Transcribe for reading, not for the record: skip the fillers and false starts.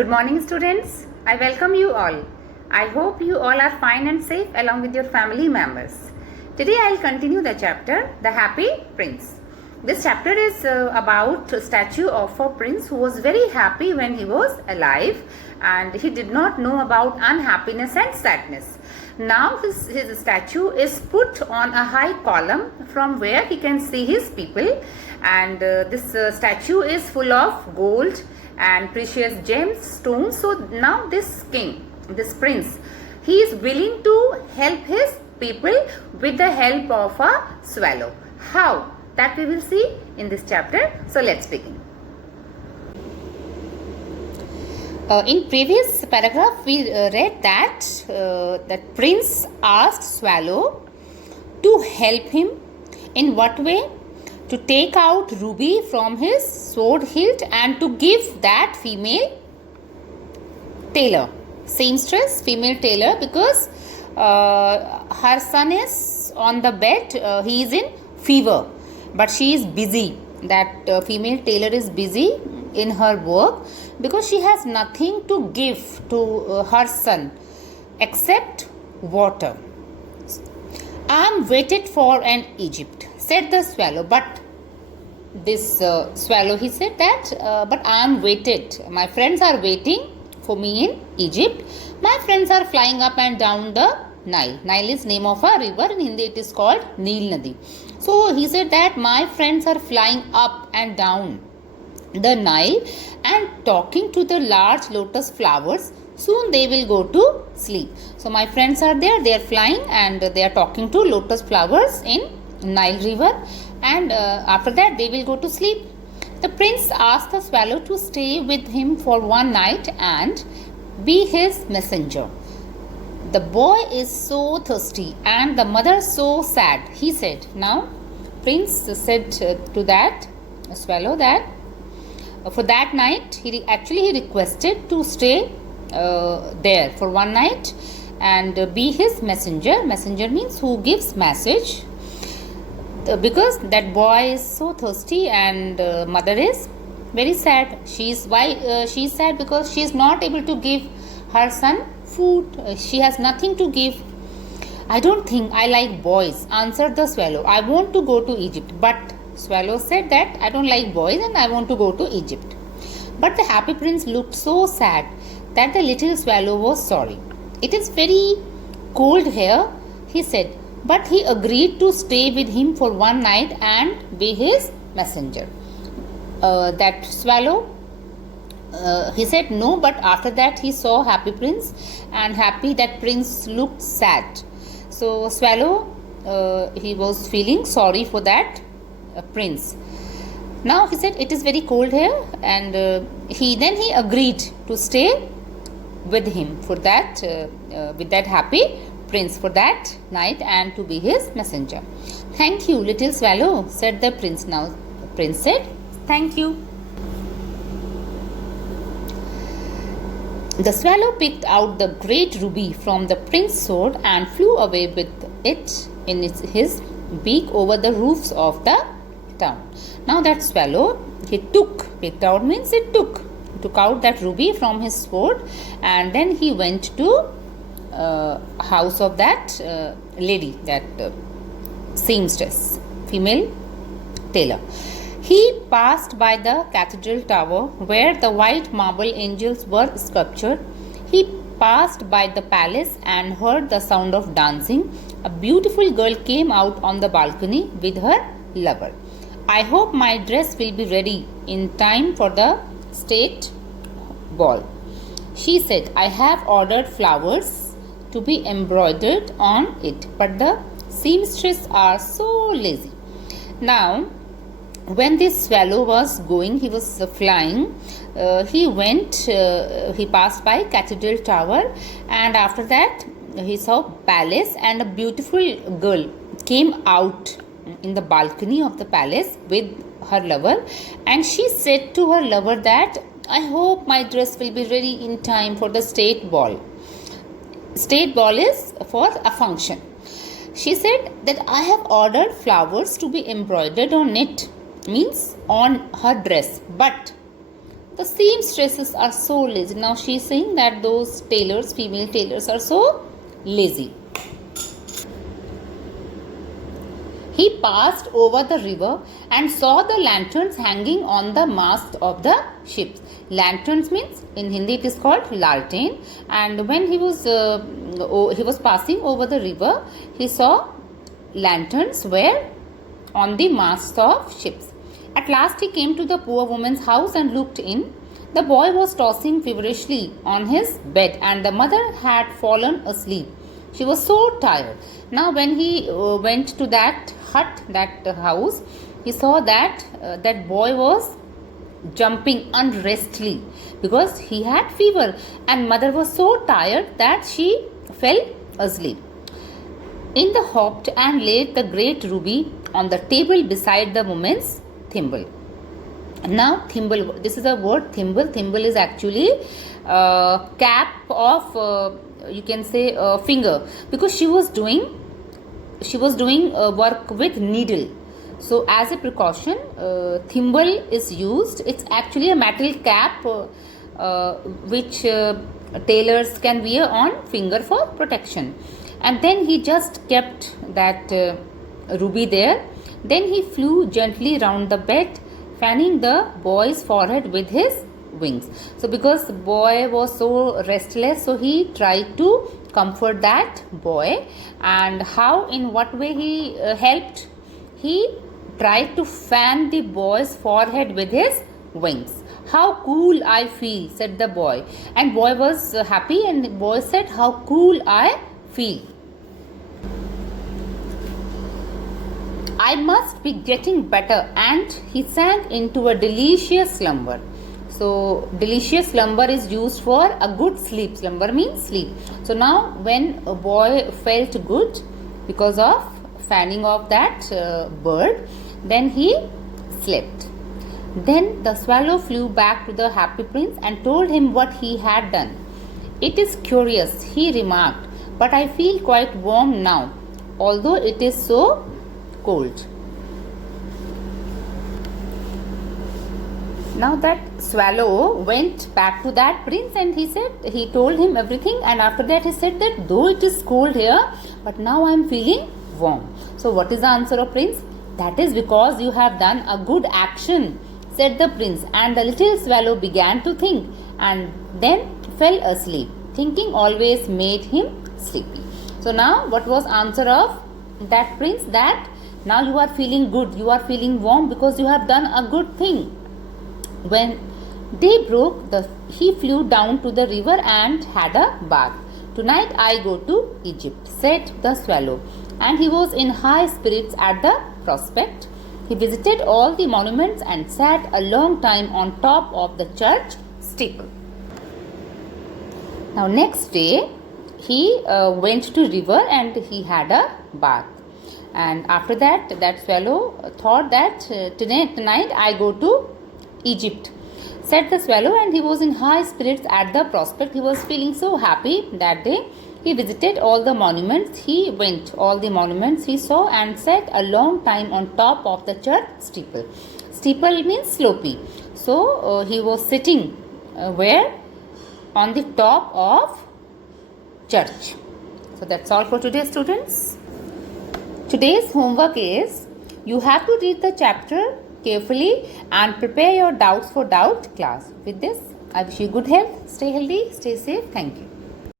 Good morning, students. I welcome you all. I hope you all are fine and safe along with your family members. Today I'll continue the chapter, The Happy Prince. This chapter is about a statue of a prince who was very happy when he was alive, and he did not know about unhappiness and sadness. Now his statue is put on a high column from where he can see his people, and this statue is full of gold and precious gems, stones. So now this king, this prince, he is willing to help his people with the help of a swallow. How? That we will see in this chapter. So let's begin. In previous paragraph we read that that prince asked swallow to help him. In what way? To take out ruby from his sword hilt and to give that female tailor, seamstress, female tailor, because her son is on the bed, he is in fever, but she is busy. That female tailor is busy in her work because she has nothing to give to her son except water. I am waited for in Egypt, said the swallow. But this swallow, he said that, but I am waited. My friends are waiting for me in Egypt. My friends are flying up and down the Nile. Nile is name of a river. In Hindi it is called Nil Nadi. So he said that my friends are flying up and down the Nile and talking to the large lotus flowers. Soon they will go to sleep. So my friends are there, they are flying and they are talking to lotus flowers in Nile river, and after that they will go to sleep. The prince asked the swallow to stay with him for one night and be his messenger. The boy is so thirsty and the mother so sad, he said. Now prince said to that swallow that for that night he requested to stay there for one night and be his messenger. Messenger means who gives message, because that boy is so thirsty and mother is very sad. She is sad because she is not able to give her son food. She has nothing to give. I don't think I like boys, answered the swallow. I want to go to Egypt. But swallow said that I don't like boys and I want to go to Egypt. But the happy prince looked so sad that the little swallow was sorry. It is very cold here, he said, but he agreed to stay with him for one night and be his messenger. That swallow, he said no, but after that he saw happy prince, and happy that prince looked sad. So swallow, he was feeling sorry for that prince. Now he said it is very cold here, and he agreed to stay with him for that with that happy prince for that night and to be his messenger. Thank you, little swallow, said the prince. Now the prince said thank you. The swallow picked out the great ruby from the prince's sword and flew away with it in his beak over the roofs of the town. Now that swallow, picked out means it took out that ruby from his sword, and then he went to house of that lady, that seamstress, female tailor. He passed by the cathedral tower where the white marble angels were sculptured. He passed by the palace and heard the sound of dancing. A beautiful girl came out on the balcony with her lover. I hope my dress will be ready in time for the state ball, she said. I have ordered flowers to be embroidered on it, but the seamstresses are so lazy. Now when this swallow was going, he was flying, he passed by cathedral tower, and after that he saw palace, and a beautiful girl came out in the balcony of the palace with her lover, and she said to her lover that I hope my dress will be ready in time for the state ball. State ball is for a function. She said that I have ordered flowers to be embroidered on it, means on her dress, but The seamstresses are so lazy. Now she is saying that those tailors, female tailors, are so lazy. He passed over the river and saw the lanterns hanging on the mast of the ships. Lanterns means in Hindi it is called laltain. And when he was passing over the river, he saw lanterns were on the masts of ships. At last he came to the poor woman's house and looked in. The boy was tossing feverishly on his bed and the mother had fallen asleep. She was so tired. Now when he went to that hut, that house, he saw that that boy was jumping unrestfully because he had fever, and mother was so tired that she fell asleep. In the hopped and laid the great ruby on the table beside the woman's thimble. Now thimble, this is a word thimble. Thimble is actually cap of you can say finger, because she was doing work with needle. So as a precaution, thimble is used. It's actually a metal cap which tailors can wear on finger for protection. And then he just kept that ruby there. Then he flew gently round the bed, fanning the boy's forehead with his wings. So because the boy was so restless, so he tried to comfort that boy. And how, in what way he helped? He tried to fan the boy's forehead with his wings. How cool I feel, said the boy. And boy was happy, and the boy said, how cool I feel. I must be getting better. And he sank into a delicious slumber. So delicious slumber is used for a good sleep. Slumber means sleep. So now when a boy felt good because of fanning of that bird, then he slept. Then the swallow flew back to the happy prince and told him what he had done. It is curious, he remarked, but I feel quite warm now, although it is so cold. Now that swallow went back to that prince and he told him everything, and after that he said that though it is cold here, but now I am feeling warm. So what is the answer of prince? That is because you have done a good action, said the prince. And the little swallow began to think and then fell asleep. Thinking always made him sleepy. So now what was answer of that prince? That now you are feeling good, you are feeling warm because you have done a good thing. When day broke, he flew down to the river and had a bath. Tonight I go to Egypt, said the swallow. And he was in high spirits at the prospect. He visited all the monuments and sat a long time on top of the church steeple. Now next day he went to river and he had a bath. And after that, that swallow thought that tonight I go to Egypt, said the swallow, and he was in high spirits at the prospect. He was feeling so happy that day. He visited all the monuments. All the monuments he saw and sat a long time on top of the church steeple. Steeple means slopey. So he was sitting where? On the top of church. So that's all for today, students. Today's homework is you have to read the chapter carefully and prepare your doubts for doubt class. With this, I wish you good health, stay healthy, stay safe. Thank you.